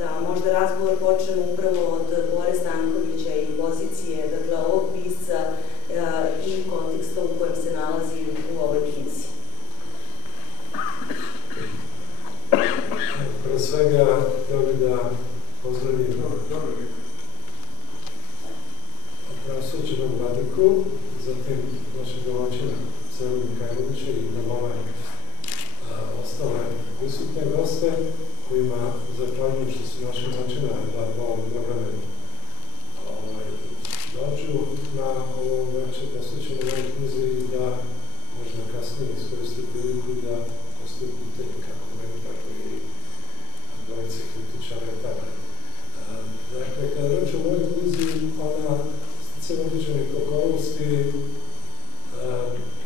da možda razgovor počnemo upravo od Bore Stankovića i pozicije, dakle, ovog pisca i konteksta u kojem se nalazi u ovoj knjizi. Pre svega, htio bih da pozdravim pravosuđenog vladiku, zatim našeg domaćina Celu Mihajlovića i na mome ostale prisutne goste, kojima zahvaljujem što su našli načina da po ovom vremenu dođu na ovom večer posvećenu ovoj knjizi i da možda kasnije iskoristiti priliku da postoji pitanje kako meni, tako i dvojice kritičara i tako. Dakle, kada reč o ovoj knjizi, ona sticajem određenih okolnosti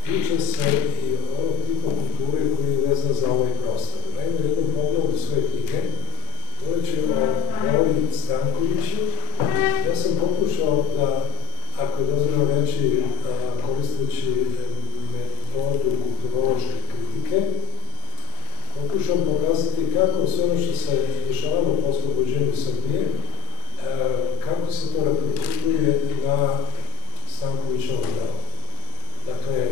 tiče se i ovog tipa kulture koji je vezan za ovaj prostor. Naime, u jednom pogledu svoje knjige, govoreći o Bori Stankoviću, ja sam pokušao da, ako je dozvoljeno reći, koristeći metodu kulturološke kritike, pokušao pokazati kako sve ono što se dešavalo po oslobođenju Srbije, kako se to reperkutuje na Stankovićevom delu. Dakle,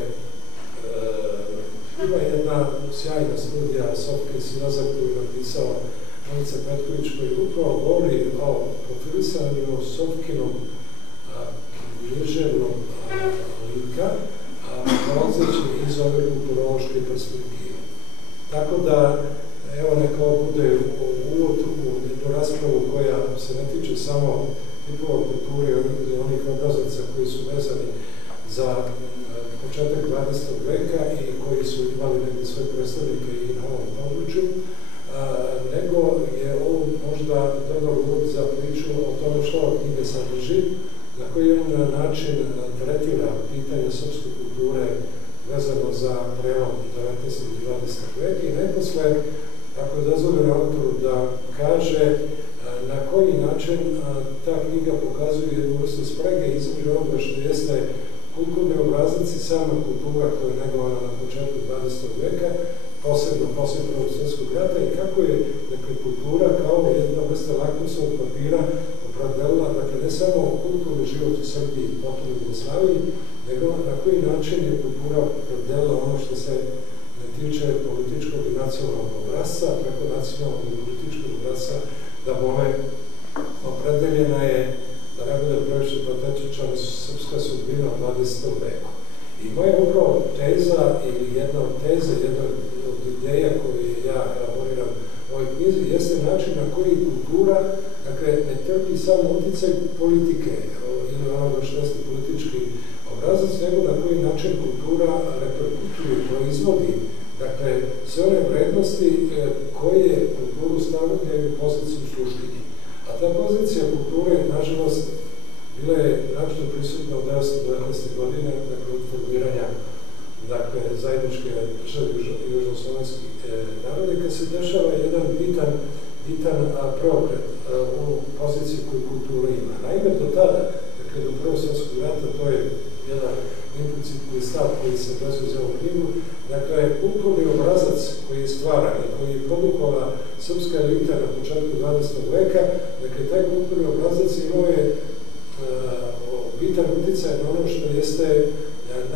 ima jedna sjajna studija Sofke Silaza koju je napisao Milica Petković, koji upravo govori o profilisanju Sofkinog književnog lika, polazeći iz ove kulturološke perspektive. Tako da, evo neka ovo bude uvod u jednu raspravu koja se ne tiče samo tipova kulture i onih obrazaca koji su vezani za početak 20. veka i koji su imali neke svoje predstavnike i na ovom području, nego je ovo možda dobar uvod za priču o tome što ova knjiga sadrži, na koji on način tretira pitanje srpske kulture vezano za prelom 19. i 20. veka i najposle, ako je dozvoljeno autoru da kaže na koji način ta knjiga pokazuje jednu vrstu sprege između onoga što jeste kulturni obrazac i sama kultura koja je negovana na početku 20. veka, posebno posle Prvog svjetskog rata i kako je kultura kao jedna vrsta lakmusovog papira opravdala, dakle, ne samo kulturni život u Srbiji i potom u Jugoslaviji, nego na koji način je kultura opravdala ono što se ne tiče političkog i nacionalnog obrazca, preko nacionalnog i političkog obrazca, da bome opredeljena je, da ne bude previše patetičan, srpska sudbina u 20. veku. I moja upravo teza ili jedna od teze, jedna od ideja koju ja elaboriram u ovoj knjizi, jeste način na koji kultura, dakle, ne trpi samo uticaj politike ili onoga što jeste politički obrazac, nego na koji način kultura reperkutuje, proizvodi, dakle, sve one vrednosti koje kulturu stavljaju u poziciju sluškinje. A ta pozicija kulture, nažalost, bila je načno prisutna od 1919. godine, dakle, od formiranja zajedničke države južnoslovenskih naroda, kad se dešava jedan bitan preokret u poziciji koju kultura ima. Naime, do tada, dakle, do Prvog svjetskog rata, to je jedan implicitni stav koji se vezuje za ovu knjigu, dakle, kulturni obrazac koji je stvaran i koji je podukovala srpska elita na početku 20. veka, dakle, taj kulturni obrazac imao je bitan uticaj na ono što jeste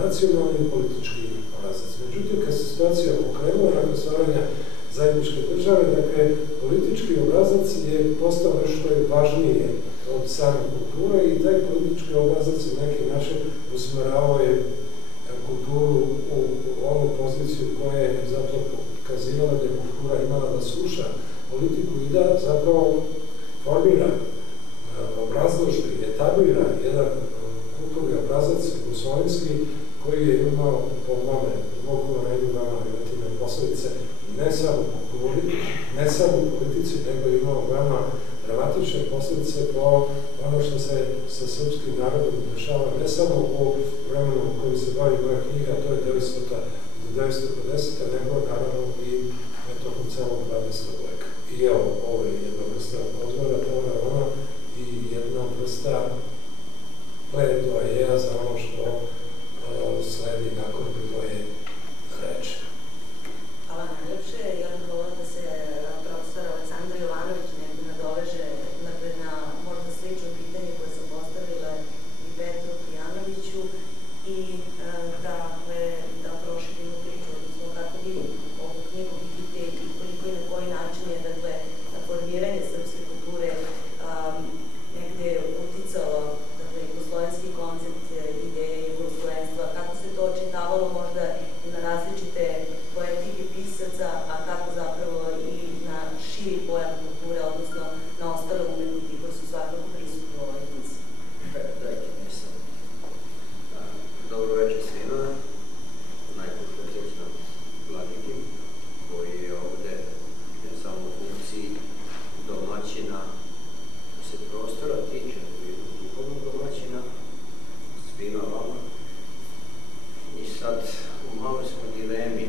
nacionalni i politički obrazac. Međutim, kad se situacija okrenula nakon stvaranja zajedničke države, dakle, politički obrazac je postao nešto je važnije od same kulture i taj politički obrazac je neki način usmeravao je kulturu u onu poziciju koja je zapravo pokazivala da je kultura imala da sluša politiku i da zapravo formira, obrazloži, etablira jedan kulturni obrazac jugoslovenski koji je imao po mome mogu reći veoma negativne posledice ne samo u kulturi, ne samo u politici, nego je imao veoma dramatične posledice po ono što se sa srpskim narodom dešava ne samo u vremenu u kojem se bavi moja knjiga, to je 900. do 950. nego naravno i tokom celog 20. veka. I evo, ovo je jedna vrsta odgovora, to je ona i jedna vrsta pledoajeja za ono što sledi nakon moje reči. Hvala najlepše. Ja bih volila da se profesor Aleksandar Jovanović negdje nadoveže domaćina, što se prostora tiče, duhovnog domaćina, svima vama. I sad u malo smo dilemi,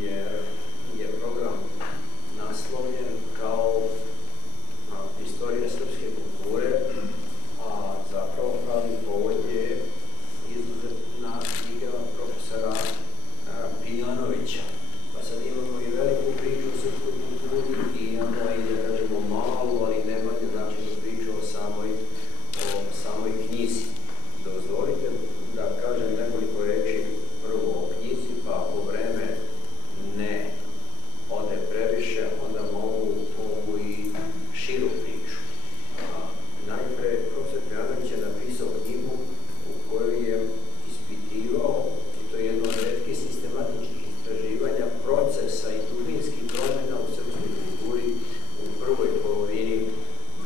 jer je program naslovljen kao Istorija srpske kulture, a zapravo pravi povod je izuzetna knjiga profesora Pijanovića. Pa sad imamo i veliku priču o srpskoj kulturi i imamo i, da kažemo, malu, ali ne manje značajnu priču o samoj knjizi. Dozvolite da kažem nekoliko reči prvo o knjizi, pa ako vreme ne ode previše, onda mogu i širu priču. Najpre, profesor Pijanović je napisao knjigu u kojoj je ispitivao, i to je jedno od retkih sistematičkih istraživanja, procesa i dubinskih promjena u srpskoj kulturi u prvoj polovini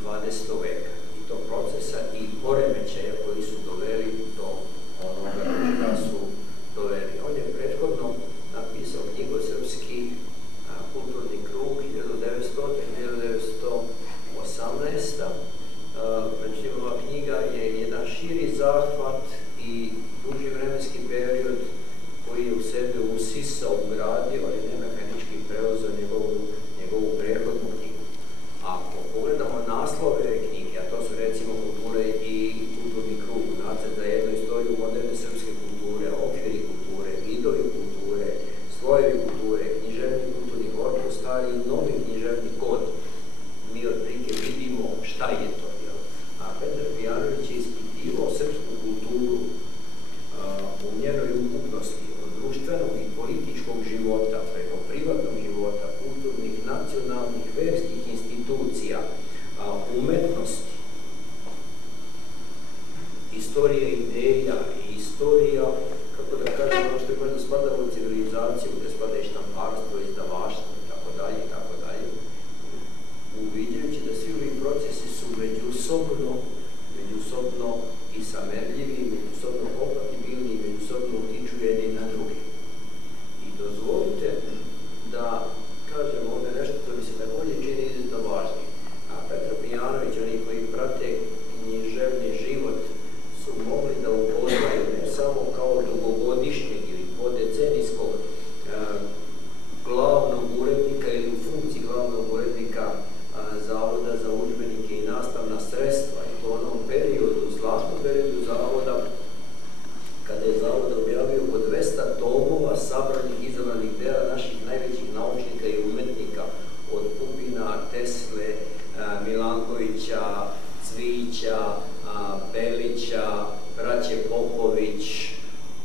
20. veka. I to procesa i poremećaja koji su doveli do onoga do čega su doveli. On je prethodno napisao knjigu Srpski kulturni krug 1900-1918. Znači, ova knjiga je jedan širi zahvat i duži vremenski period koji je u sebe usisao, ugradio, ali ne mehanički preuzeo njegovu prethodnu knjigu. Ako pogledamo naslove knjige, a to su recimo Kulture i kulturni krug, nacrt za jednu istoriju moderne srpske kulture, okviri kulture, vidovi kulture, slojevi kulture, književni kulturni korpus, stari i novi književni kod, mi otprilike vidimo šta je to. A Petar Pijanović je ispitivao srpsku kulturu u njenoj ukupnosti, od društvenog i političkog života, preko privatnog života, kulturnih, nacionalnih, verskih institucija, umetnosti, istorija ideja i istorija, kako da kažem, ono što je možda spadalo u civilizaciju, gde spada i štamparstvo, izdavaštvo, itd., uviđajući da svi ovi procesi su međusobno i samerljivi, međusobno kompatibilni, međusobno utiču jedni na drugi. I dozvolite da kažem ovdje nešto što mi se također čini izuzetno važnim. A Petar Pijanović, oni koji prate književni život, su mogli da upoznaju ne samo kao dugogodišnjeg ili podecenijskog glavnog urednika ili u funkciji glavnog urednika Zavoda za udžbenike i nastavna sredstva, i to u onom periodu, zlatnom periodu Zavoda, kada je Zavod objavio oko 200 tomova sabranih izabranih dela naših najvećih naučnika i umetnika, od Pupina, Tesle, Milankovića, Cvijića, Belića, braće Popović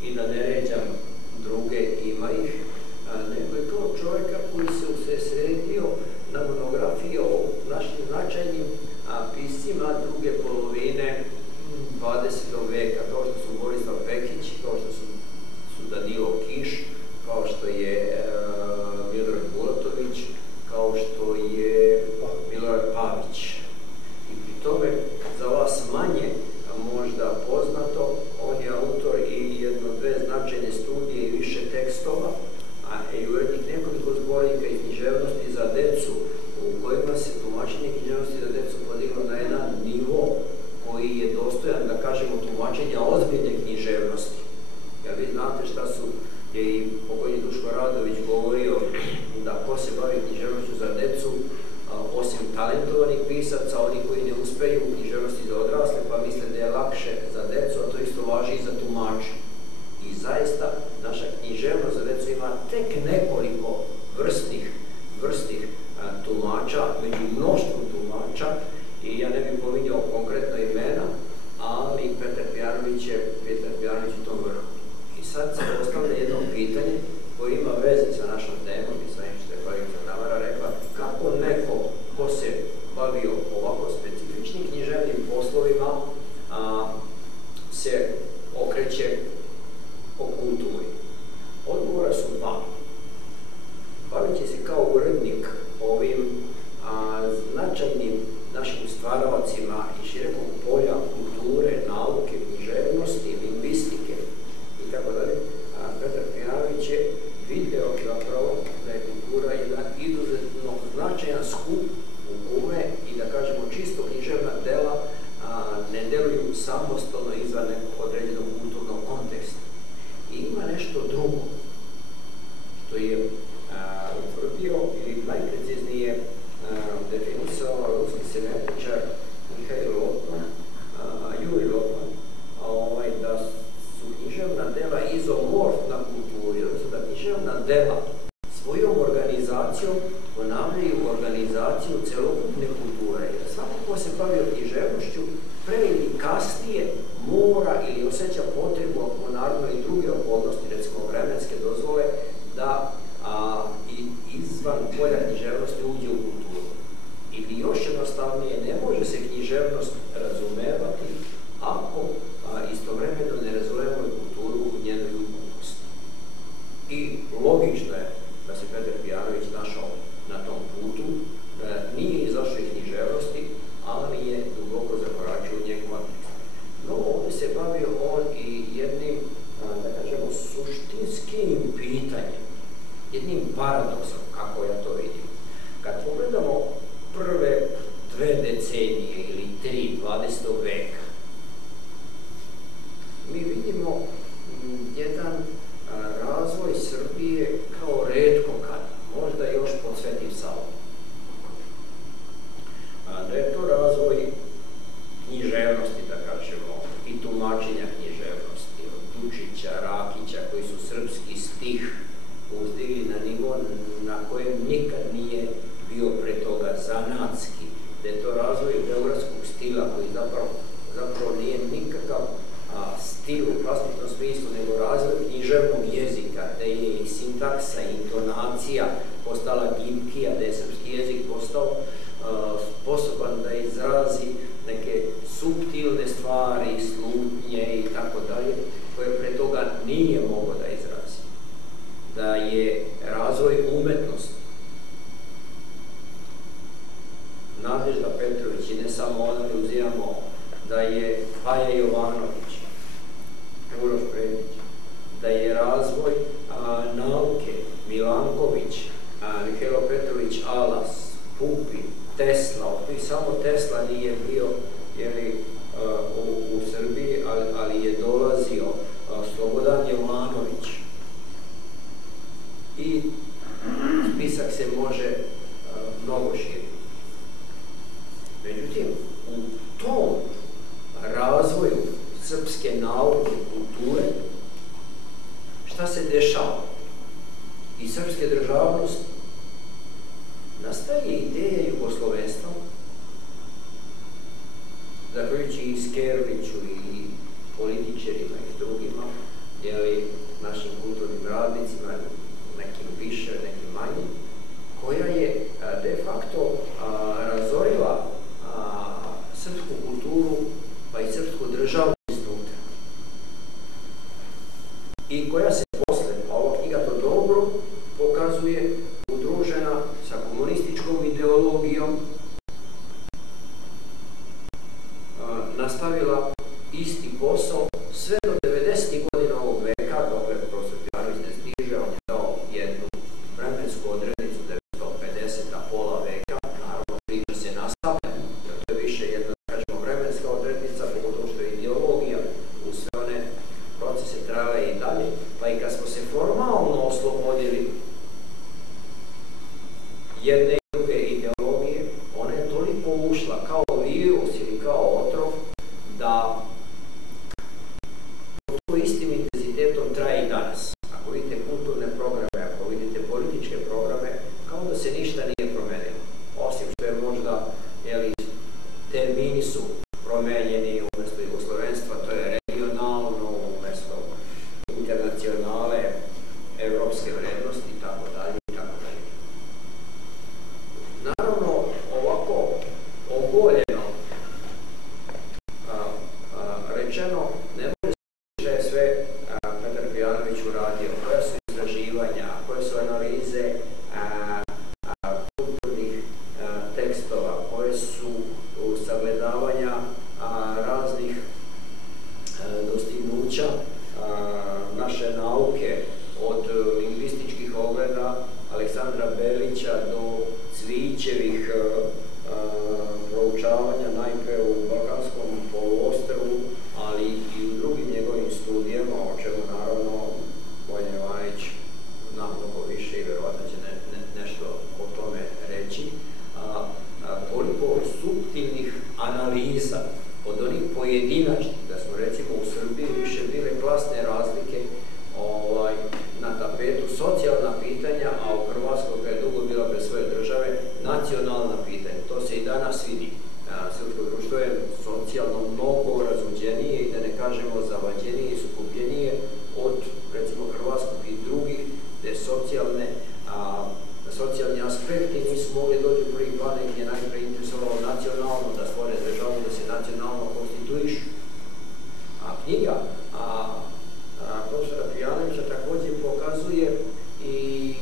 i da ne ređam druge, ima ih, nego je to čovjeka koji se usredsredio na monografije o našim značajnim piscima druge polovine 20. veka, kao što su Borislav Pekić, kao što su Danilo Kiš, kao što je Miodrag Bulatović, kao što je Milorad Pavić. I pri tome, za vas manje možda poznato, on je autor i dve značajne studije i više tekstova, a i urednik nekoliko zbornika iz književnosti za decu, u kojima se tumačenje književnosti za decu podiglo na jedan nivo koji je dostojan, da kažemo, tumačenja ozbiljne književnosti. Jer vi znate šta je i pokojni Duško Radović govorio, da ko se bavi književnošću za decu, osim talentovanih pisaca, oni koji ne uspeju u književnosti za odrasle, pa misle da je lakše za decu, a to isto važi i za tumače. I zaista, naša književnost za decu ima tek nekoliko vrstnih tumača, među mnoštvom tumača, i ja ne bih pominjao konkretno imena, ali Petar Pijanović je u tom vrhu. I sad se postavlja jedno pitanje koje ima veze sa našom temom i sa što je kolegica Tamara rekla, kako neko ko se bavio ovako specifičnim književnim poslovima se okreće o kulturi. Odgovora su dva. Bavići se kao urednik ovim značajnim našim stvaralcima i širokog polja kulture, nauke, književnosti, lingvistike itd. Petar Pijanović je video zapravo da je kultura jedan izuzetno značajan skup u kome i da semiotičar Mihail Lotman, Juri Lotman, da su književna dela izomorfna kulturi, odnosno da književna dela svojom organizacijom ponavljaju organizaciju celokupne kulture. Jer svako ko se bavio književnošću pre ili kasnije mora ili osjeća potrebu, ako naravno i druge okolnosti, recimo vremenske dozvole, da i izvan polja književnosti uđe u kulturu. Ili još jednostavnije, ne može se književnost razumevati ako istovremeno ne razumemo kulturu u njenoj ukupnosti. I logično je da se Petar Pijanović našao na tom putu, nije izašao iz književnosti, ali je duboko zakoračio u njen kontekst. No, ovdje se bavio on i jednim, da kažemo, suštinskim pitanjem, jednim paradoksom, kako ja to vidim. Kad pogledamo prve 2 decenije ili 3 20. veka, mi vidimo jedan razvoj Srbije kao retko kada, možda još pod Svetim Savom. Da je to razvoj književnosti, da kažemo, i tumačenja književnosti, od Dučića, Rakića, koji su srpski stih uzdigli na nivo na kojem nikad nije bio pre toga zanatski, da je to razvoj beogradskog stila koji zapravo nije nikakav stil u klasičnom smislu, nego razvoj književnog jezika, da je i sintaksa, intonacija postala gibkija, da je srpski jezik postao sposoban da izrazi neke suptilne stvari, slutnje i tako dalje, koje pre toga nije mogao da izrazi. Da je razvoj umetnosti. Nadežda Petrović, i ne samo ona, ne uzimamo da je Paja Jovanović, Uroš Predić, da je razvoj nauke, Milanković, Mihajlo Petrović Alas, Pupin, Tesla, od kojih samo Tesla nije bio u Srbiji, ali je dolazio Slobodan Jovanović. I spisak se može mnogo širiti. Međutim, u tom razvoju srpske nauke i kulture, šta se dešava? I srpske državnosti nastaje ideja jugoslovenstva, zahvaljujući i Skerliću i političarima i drugima, našim kulturnim radnicima, nekim više, nekim manje, koja je de facto razorila srpsku kulturu pa i srpsku državu iznutra. I koja se posle, a ova knjiga to dobro pokazuje, udružena sa komunističkom ideologijom, nastavila isti posao sve do 90. godina ovog veka, dokle profesor Pijanović ne stiže, on je dao jednu vremensku odrednicu 1950. pola veka, naravno priča se nastavlja, jer to je više jedna, da kažemo, vremenska odrednica, pogotovo što je ideologija u sve one procese trajale i dalje, pa i kad smo se formalno oslobodili jedne i druge ideologije, ona je toliko ušla kao virus ili kao otrov, da to istim intenzitetom traje i danas. Ako vidite kulturne programe, ako vidite političke programe, kao da se ništa nije promenilo. Osim što je možda, termini su promenjeni, umesto jugoslovenstva, to je regionalno, umesto internacionale, evropske vrednosti i tako dalje i tako dalje. Naravno, ovako ogoljeno rečeno, ne može se da je sve Petar Pijanović uradio, koja su istraživanja, koje su analize kulturnih tekstova, koje su sagledavanja analiza od onih pojedinačnih, da smo recimo u Srbiji više bile klasne razlike na tapetu socijalna pitanja, a u Hrvatskoj koja je dugo bila bez svoje države, nacionalna pitanja. To se i danas vidi. Srpsko društvo je socijalno mnogo razvođenije i da ne kažemo zavađenije i sukupljenije od recimo Hrvatskog i drugih, gde socijalni aspekti nisu mogli doći u prvi plan, ih je najprej interesovalo nacionalno, da stvore državu, da se nacionalno konstituišu. A knjiga profesora Pijanovića također pokazuje i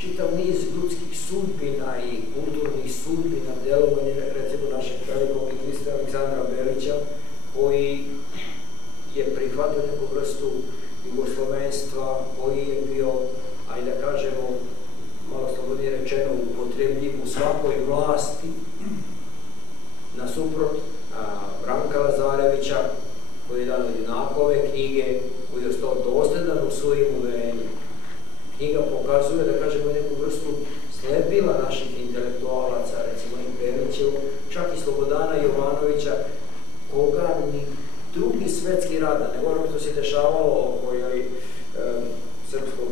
čitav niz ljudskih sudbina i kulturnih sudbina djelovanja recimo našeg velikog lingvista Aleksandra Belića, koji je prihvatio neku vrstu jugoslovenstva, koji je bio, ajde da kažemo, malo slobodnije rečeno, upotrebljiv u svakoj vlasti, nasuprot Branka Lazarevića, koji je jedan od junakove knjige, koji je ostao dosljedan u svojim uverenjima. Knjiga pokazuje, da kažemo, neku vrstu slepila naših intelektualaca, recimo i Belićev, čak i Slobodana Jovanovića, koga ni drugi svetski rad, ne govorimo što se dešavalo oko srpskog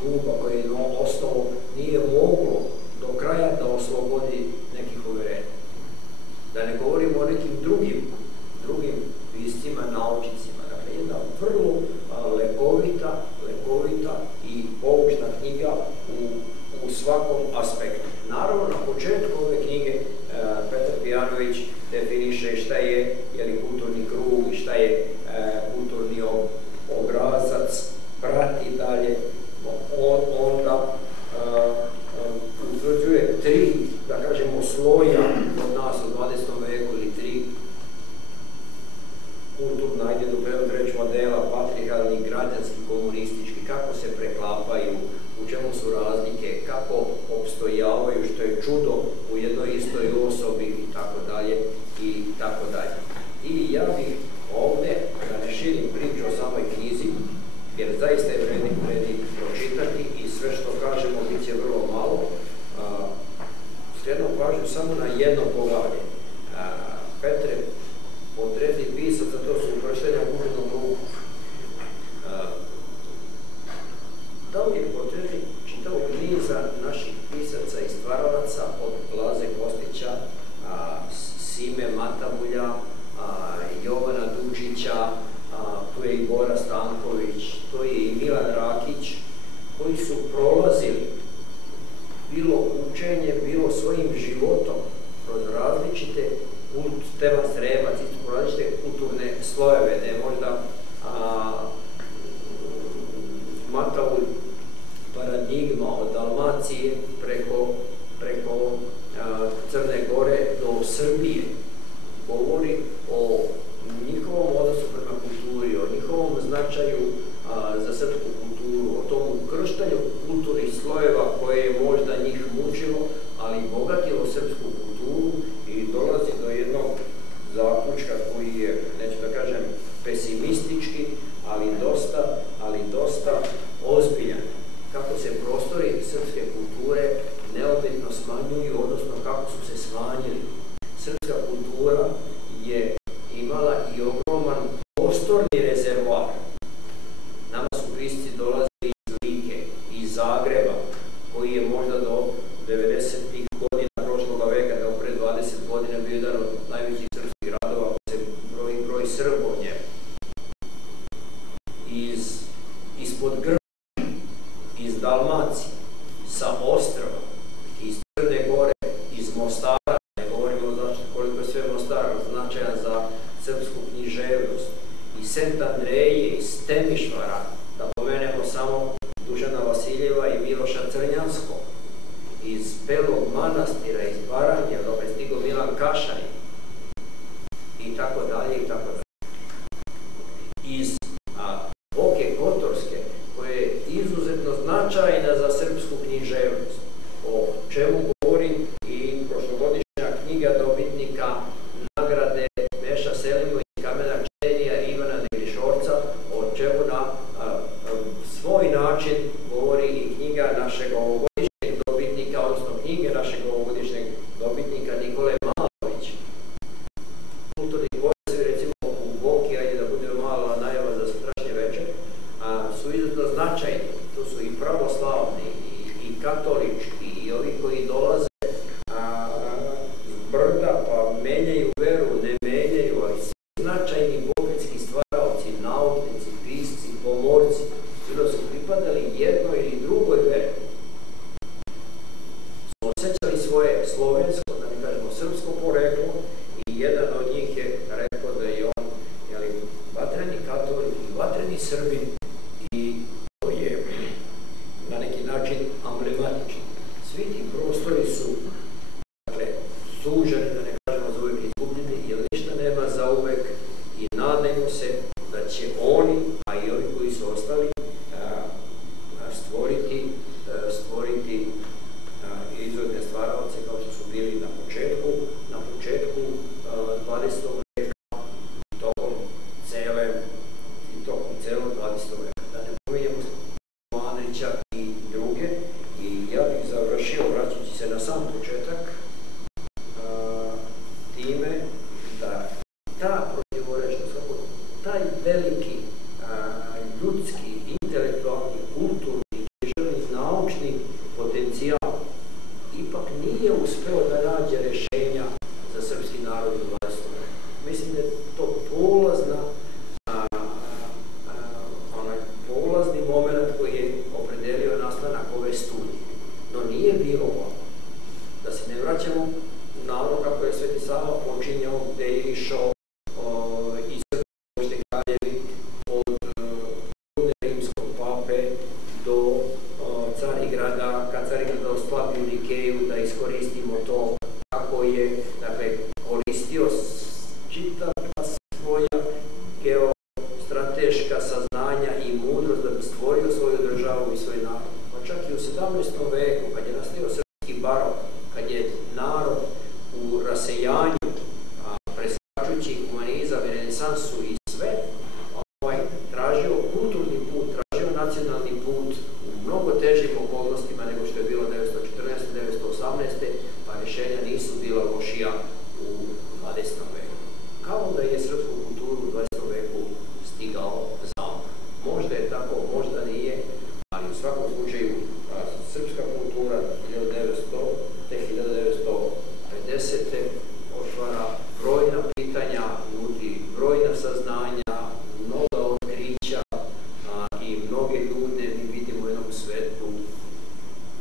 kluba koji je osnovu, nije moglo do kraja da oslobodi nekih uverenja. Da ne govorimo o nekim drugim piscima, naučnicima. Dakle, jedna vrlo lekovita i poučna knjiga u svakom aspektu. Naravno, na početku ove knjige Petar Pijanović definiše šta je kulturni krug i šta je kulturni obrazac, prati dalje, onda utvrđuje 3, da kažemo, sloja od nas u 20. veku ili 3 kulturna, ajde da reći, modela, patriarhalni, građanski, komunistički, kako se preklapaju, u čemu su razlike, kako opstojavaju, što je čudo u jednoj istoj osobi i tako dalje i tako dalje. I ja bih ovdje, da ne širim priču o samoj knjizi, jer zaista je vredi pročitati i sve što kažemo bit će vrlo malo, skrenuo pažnju samo na jedno poglavlje. Petre, portreti pisaca, to su ukrštenja u kulturnom krugu. Dao je portreti čitavog niza naših pisaca i stvaralaca od Laze Kostića, Sime Matavulja, Jovana Dučića, tu je i Bora Stanković, tu je i Milan Rakić, koji su prolazili bilo učenje, bilo svojim životom kroz različite Stevan Sremac, različite kulturne slojeve, da je možda Matavulj paradigma od Dalmacije preko Crne Gore do Srbije, govori o njihovom odnosu prema kulturi, o njihovom značaju za srpsku kulturu, o tom ukrštanju kulturnih slojeva koje je možda njih mučilo, ali bogatilo srpsku kulturu i dolazi do jednog zaključka koji je, neću da kažem, pesimistički, ali dosta ozbiljan. Kako se prostori srpske kulture neobitno smanjuju, odnosno kako su se smanjili. Srpska kultura je imala i ogroman prostorni rezervoar. Nama su pisci dolazili iz Like, iz Zagreba, koji je možda do 90-ih godina prošloga veka, da pre 20 godina bio jedan od najvećih srpskih gradova, ako se broj Srba u njemu. Ispod Grčke, iz Dalmacije, sa Ostrva, iz Crne Gore, iz Mostara, ne govorimo koliko je sve Mostar značajan za srpsku književnost, iz Sent Andreje, iz Temišvara, da pomenemo samo Dušana Vasiljeva i Miloša Crnjanskog, iz Belog Manastira, iz Baranje, dok je stigao Milan Kašarin, i tako dalje, i tako dalje. Iz Boke Kotorske, koja je izuzetno značajna za srpsku književnost, o čemu govori i prošlogodišnja knjiga dobitnika nagrade Meša Selimović i Kamena Čenija i Ivana Negrišorca, o čemu na svoj način govori i knjiga našeg ovogodišnjeg dobitnika, odnosno knjige našeg ovogodišnjeg dobitnika Nikole suženi, da ne kažemo za uvek izgubljeni, jer ništa nema za uvek i nadajmo se da će oni, a i ovi koji su ostali, stvoriti izvodne stvaraoce kao što su bili na početku 20. veka i tokom celog 20. veka. Da ne pominjemo Andrića i druge, i ja bih završio, vraćajući se na sam početak, time da ta protivorečnost, taj veliki ljudski, intelektualni, kulturni, književni, naučni potencijal ipak nije uspeo da nađe rešenja za srpski narod u 20. veku. Mislim da je to polazni moment koji je opredelio nastanak ove studije. No nije bilo ono. Da se ne vraćamo na ono kako je Sveti Sava počinjao, gde je išao iz Srpske kraljevi od rimskog pape do Carigrada, kad Carigrad oslabio Nikeju, da iskoristimo to kako je, dakle, koristio čitava svoja geostrateška saznanja i mudrost da bi stvorio svoju državu i svoj narod. Pa čak i u 17. veku, kad je nastao srpski barok, kad je narod u rasejanju, preskačući humanizam i renesansu i sve, tražio kulturni put, tražio nacionalni put u mnogo težim okolnostima nego što je bilo 1914. 1918. pa rešenja nisu bila lošija u 20. veku. Kao da je srpsku kulturu u 20. veku stigao zamor. Možda je tako, možda nije, ali u svakom slučaju srpska kultura 1950. otvara brojna pitanja, nudi brojna saznanja, mnoga otkrića i mnoge ljude mi vidimo u jednom svetu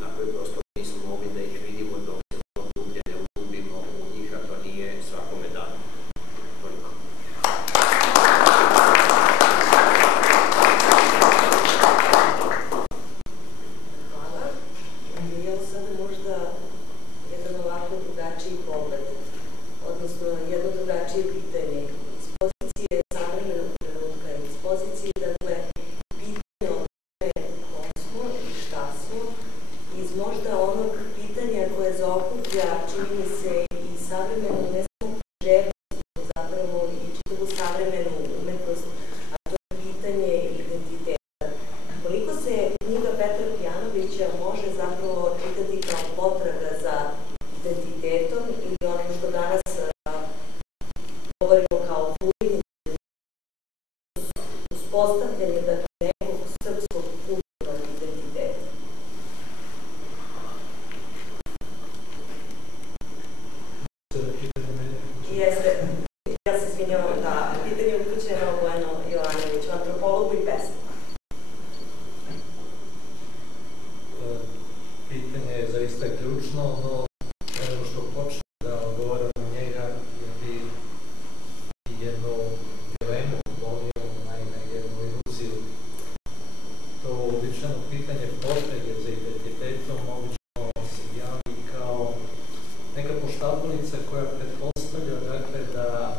na koji prosto nismo mogli da ih vidimo dok se dublje ne udubimo u njih, a to nije svakome dano. Toliko. Hvala. Evo sada možda jedan ovako drugačiji pogled, odnosno jedno drugačije pitanje. Iz pozicije savremenog trenutka, iz pozicije, dakle, pitanja o tome ko smo i šta smo, iz možda onog pitanja koje zaokuplja, čini mi se, i savremenu, ne samo književnost, zapravo i čitavu savremenu umetnost, a to je pitanje identiteta. Koliko se knjiga Petra Pijanovića može zapravo čitati kao potraga za identitetom ili ono što danas govorimo kao fluidni uspostavljanje nekog srpskog kulturnog identiteta? Jeste, ja se izvinjavam da pitanje upućeno Bojanu Jovanoviću, antropologu i pesniku. Pitanje je zaista ključno, no nego što počne da odgovorim na njega, bi jednu dilemu uklonio, naime jednu iluziju. To uobičajeno pitanje potrage za identitetom obično se javi kao neka poštapalica koja pretpostavlja, dakle, da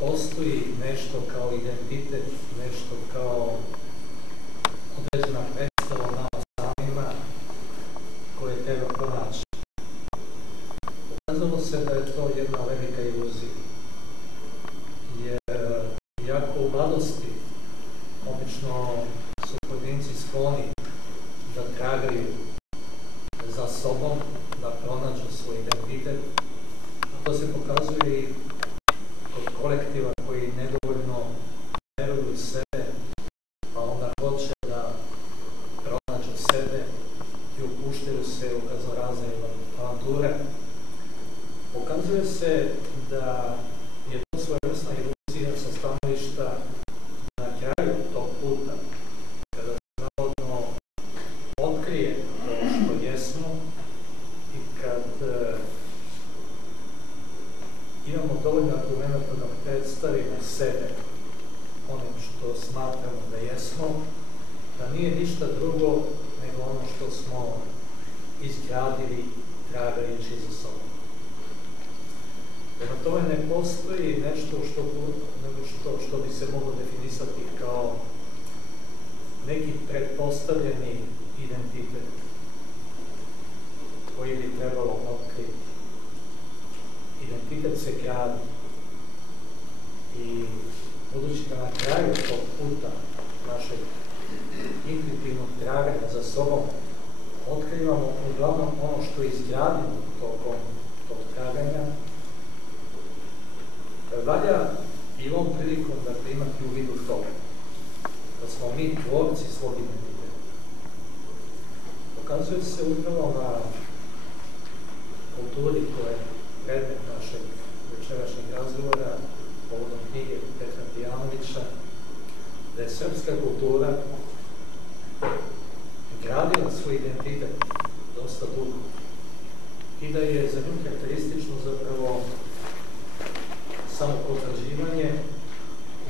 postoji nešto kao identitet, nešto kao određena predstava o nama samima koje treba pronaći. Pokazalo se da je to jedna velika iluzija, jer iako u mladosti obično su pojedinci skloni da tragaju za sobom, da pronađu svoj identitet, a to se pokazuje i kod kolektiva koji nedovoljno veruju u sebe, pa onda hoće da pronađu sebe i upuštaju se u raznorazne avanture. Pokazuje se da je to svojevrsna iluzija sa stanovišta na kraju tog puta, kada se navodno otkrije to što jesmo i kad imamo dovoljno argumenta da predstavimo sebe onim što smatramo da jesmo, da nije ništa drugo nego ono što smo izgradili tragajući za sobom. tome ne postoji nešto što bi se moglo definisati kao neki pretpostavljeni identitet koji bi trebalo otkriti. Identitet se gradi i budući da na kraju tog puta našeg intuitivnog traganja za sobom otkrivamo uglavnom ono što izgradimo tokom tog traganja, valja i ovom prilikom imati u vidu to da smo mi tvorci svog identiteta. Pokazuje se upravo na kulturi koja je predmet našeg večerašnjeg razgovora povodom knjige Petra Pijanovića, da je srpska kultura gradila svoj identitet dosta dugo i da je za nju karakteristično zapravo samo potvrđivanje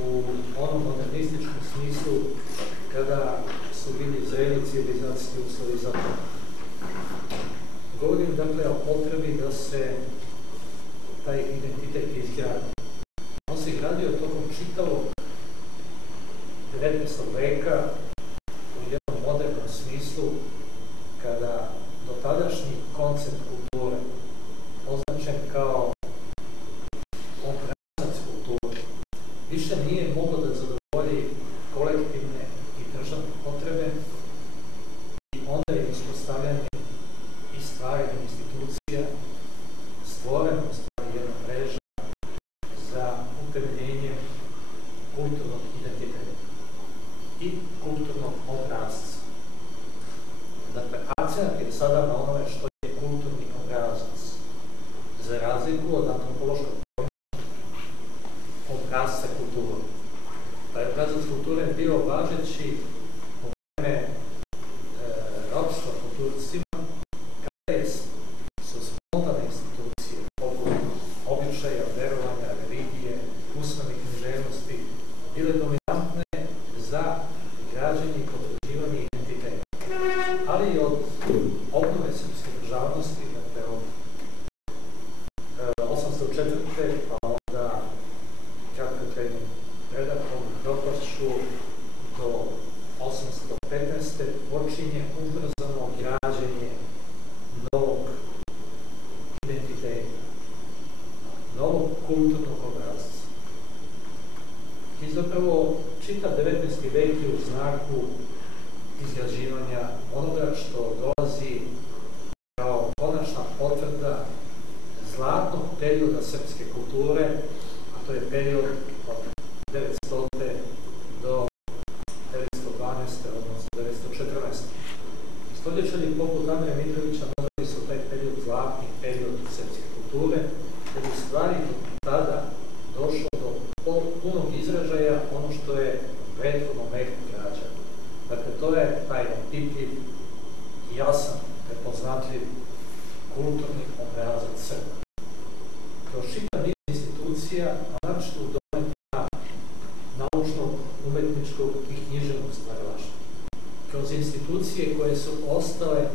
u onom modernističkom smislu kada su bili zreli civilizacijski uslovi za to. Govorim dakle o potrebi da se taj identitet izgradi. On se gradio tokom čitavog 19. veka u jednom modernom smislu kada dotadašnji koncept kulture označen kao obrazac kulture više nije moglo da zadovolji kolektivne i državne potrebe i onda je uspostavljanje i stvaranje institucija stvoreno jedna mreža za utemeljenje kulturnog identiteta i kulturnog obrazca. Dakle, akcent je sada na onome što je kulturni obrazac. Za razliku od antropološkog pojma obrazca kulture. Taj obrazac kulture je bio važeći u vreme ropstva po Turcima, kada su spontane institucije poput običaja, verovanja, religije, usmene književnosti bile dominantne za građenje i potvrđivanje identiteta. Ali i od obnove srpske državnosti, dakle od 804. pa onda kratkotrajnim predakom propašću do 815. počinje ubrzano građenje novog identiteta, novog kulturnog obrazca. I zapravo čitav 19. vek je u znaku izgrađivanja onoga što dolazi kao konačna potvrda zlatnog perioda srpske kulture, a to je period od 900. do 912. odnosno 914. Stoljećani poput Andreja Mitrovića nazvali su taj period zlatni period srpske kulture, jer u stvari do tada došlo do punog izražaja ono što je prethodno veku građano. Dakle, to je taj opipljiv, jasan, prepoznatljiv kulturni obrazac Srba. Kroz čitav niz institucija, a naročito u domenima naučnog, umetničkog i književnog stvaralaštva. Kroz institucije koje su ostale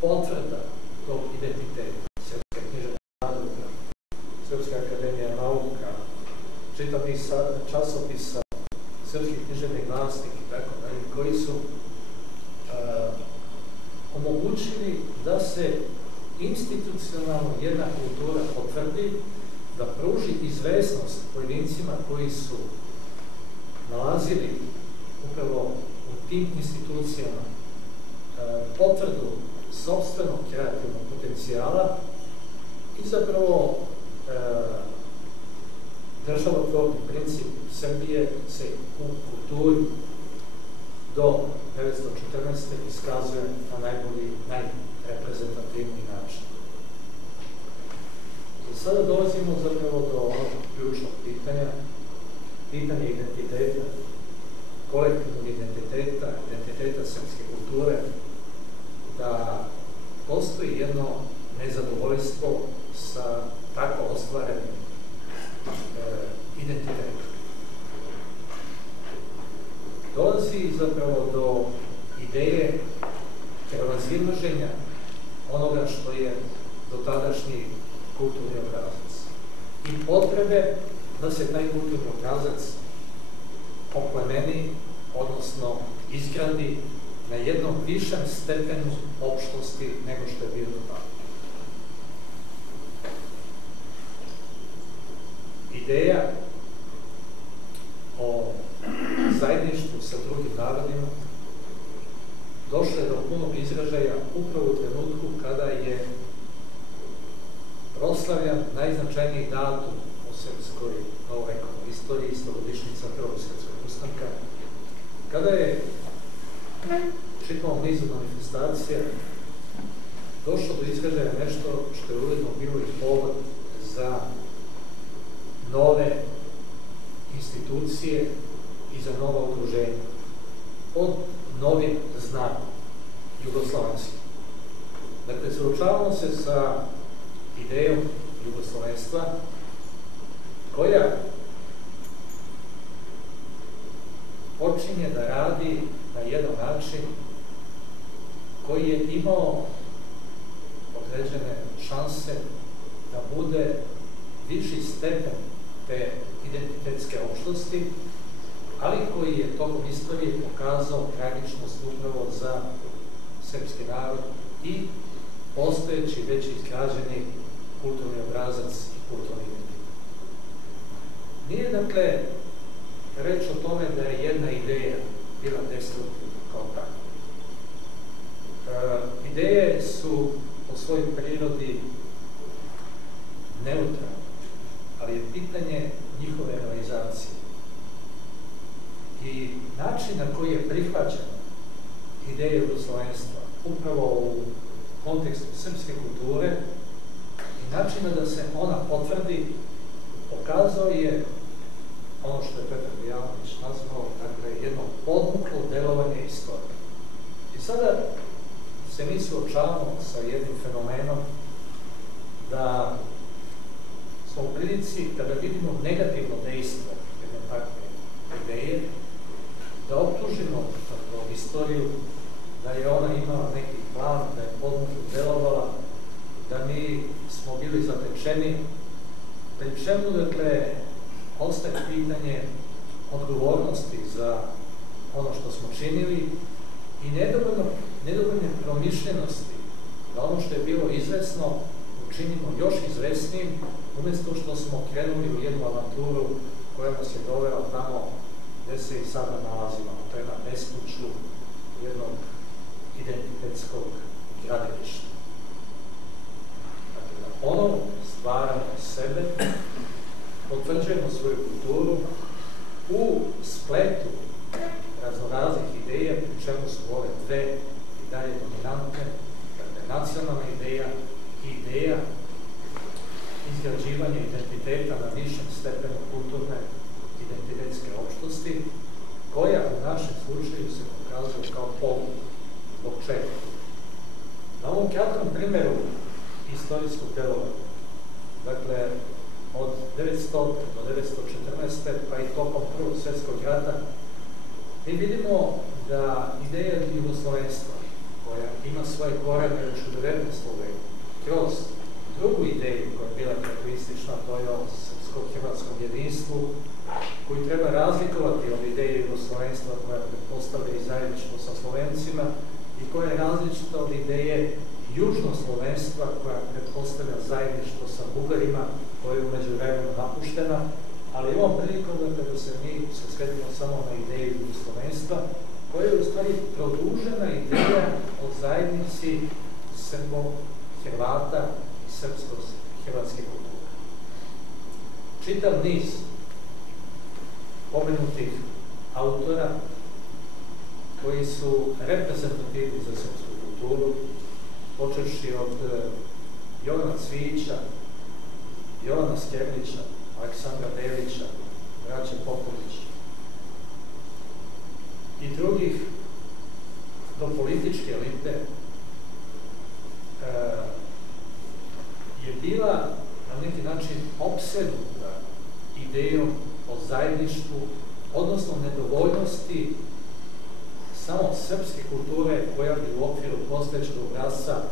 potvrda tog identiteta. Srpska književna zadruga, Srpska akademija nauka, čitav niz časopisa, srpski književni glasnik i tako dalje, koji su omogućili da se institucionalno jedna kultura potvrdi, da pruži izvesnost pojedincima koji su nalazili upravo u tim institucijama potvrdu sopstvenog kreativnog potencijala i zapravo državotvorni princip Srbije se u kulturi do 1914. iskazuje na najbolji, najreprezentativniji način. Za sada dolazimo zapravo do onog ključnog pitanja, pitanje identiteta, kolektivnog identiteta, identiteta srpske kulture, da postoji jedno nezadovoljstvo sa tako ostvarenim identitetom. Dolazi zapravo do ideje prevazilaženja onoga što je dotadašnji kulturni obrazac. i potrebe da se taj kulturni obrazac oplemeni, odnosno izgradi na jednom višem stepenu opštosti nego što je bio do tada. Ideja o zajedništvu sa drugim narodima došla je do punog izražaja upravo u trenutku kada je proslavljan najznačajniji datum u srpskoj novovekovnoj istoriji, 100-godišnjica Prvog srpskog ustanka, kada je čitavom nizu manifestacija došlo do izražaja nešto što je ujedno bilo i povod za nove institucije i za nova udruženja pod novim znakom jugoslovenskim. Dakle, suočavamo se sa idejom jugoslovenstva koja počinje da radi na jedan način koji je imao određene šanse da bude viši stepen te identitetske opštosti, ali koji je tokom istorije pokazao tragičnost upravo za srpski narod i postojeći već izgrađeni kulturni obrazac i kulturni identitet. Nije, dakle, reč o tome da je jedna ideja bila destruktivna kao takva. Ideje su po svojoj prirodi neutralne, ali je pitanje njihove realizacije. I način na koji je prihvaćena ideja jugoslovenstva upravo u kontekstu srpske kulture i načina da se ona potvrdi pokazao je ono što je Petar Bijalović nazvao, dakle, jedno podmuklo delovanje istorije. I sada se mi suočavamo sa jednim fenomenom da smo u prilici, kada vidimo negativno dejstvo jedne takve ideje, da optužimo istoriju, da je ona imala neki plan, da je podmuklo delovala, da mi smo bili zatečeni, pri čemu, dakle, ostaje pitanje odgovornosti za ono što smo činili i nedovoljne promišljenosti da ono što je bilo izvesno učinimo još izvesnijim, umjesto što smo krenuli u jednu avanturu koja nas je dovela tamo gde se i sada nalazimo, to je na bespuću jednog identitetskog gradilišta. Dakle, da ponovno stvaramo sebe, potvrđujemo svoju kulturu u spletu raznoraznih ideja, pri čemu su ove dve i dalje dominantne, dakle, nacionalna ideja i ideja izgrađivanja identiteta na višem stepenu kulturne identitetske opštosti, koja u našem slučaju se pokazuje kao povod. Zbog čega? Na ovom kratkom primjeru istorijskog delovanja, dakle, od 1900. do 1914. pa i tokom Prvog svjetskog rata, mi vidimo da ideja jugoslovenstva, koja ima svoje korene još u 19. veku, kroz drugu ideju koja je bila karakteristična, to je o srpsko-hrvatskom jedinstvu, koju treba razlikovati od ideje jugoslovenstva koja pretpostavlja i zajedništvo sa Slovencima i koja je različita od ideje južnoslovenstva koja pretpostavlja zajedništvo sa Bugarima, koja je umeđu vremenu napuštena, ali ovom prilikom da se mi sretimo samo na ideju jugoslovenstva, koja je u stvari produžena ideja o zajednici Srbo-Hrvata i srpsko-hrvatske kulture. Čitav niz pomenutih autora koji su reprezentativni za srpsku kulturu, počevši od Jovana Cvijića, Jovana Skerlića, Aleksandra Delića, braće Popovića i drugih do političke elite je bila na neki način opsednuta idejom o zajedništvu, odnosno nedovoljnosti samo srpske kulture koja bi u okviru postojećeg obrasca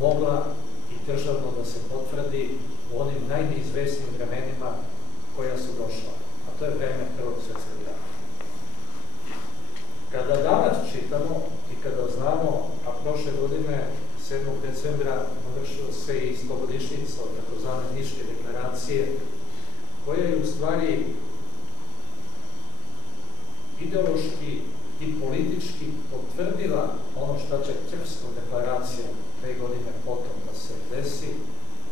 mogla i državno da se potvrdi u onim najneizvesnijim vremenima koja su došla, a to je vreme Prvog svjetskog rata. Kada danas čitamo i kada znamo, a prošle godine 7. decembra navršila se i 100-godišnjica od takozvane Niške deklaracije, koja je u stvari ideološki i politički potvrdila ono što će Krfskom deklaracijom 2 godine potom da se desi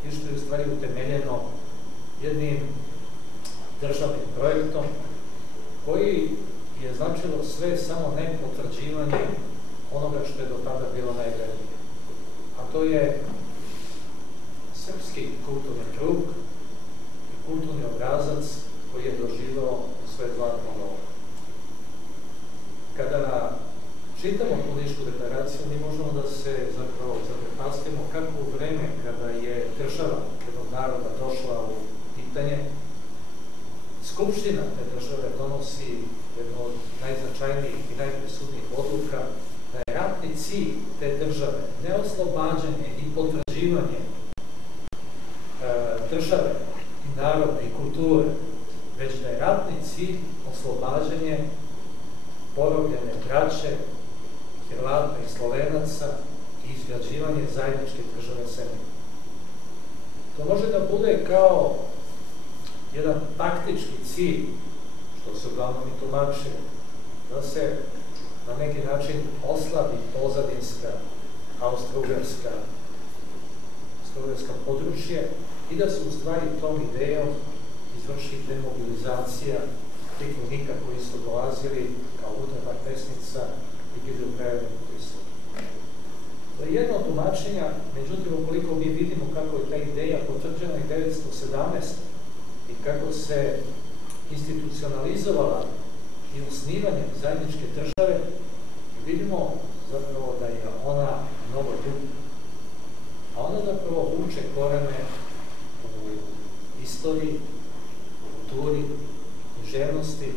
i što je u stvari utemeljeno jednim državnim projektom koji je značilo sve samo ne potvrđivanje onoga što je do tada bilo najvrednije. A to je srpski kulturni krug i kulturni obrazac koji je doživao svoje zlatno doba. Kada čitamo tu Nišku deklaraciju, mi možemo da se zapravo zaprepastimo kako u vreme kada je država jednog naroda došla u pitanje, Skupština te države donosi jednu od najznačajnijih i najpresudnijih odluka da je ratni cilj te države ne oslobađanje i potvrđivanje države i naroda i kulture, već da je ratni cilj oslobađanje porobljene braće, Hrvata i Slovenaca i izgrađivanje zajedničke države Srbije. To može da bude kao jedan taktički cilj, što se uglavnom i tumači, da se na neki način oslabi pozadinska, austro-ugarska područje i da se u stvari tom idejom izvrši demobilizacija tih vojnika koji su dolazili kao udarna pesnica i bili u krajevima prisutni. To je jedno od tumačenja, međutim, ukoliko mi vidimo kako je ta ideja potvrđena i 1917. i kako se institucionalizovala i osnivanjem zajedničke države, vidimo zapravo da je ona mnogo dublja. A ona zapravo vuče korene u istoriji, kulturi, književnosti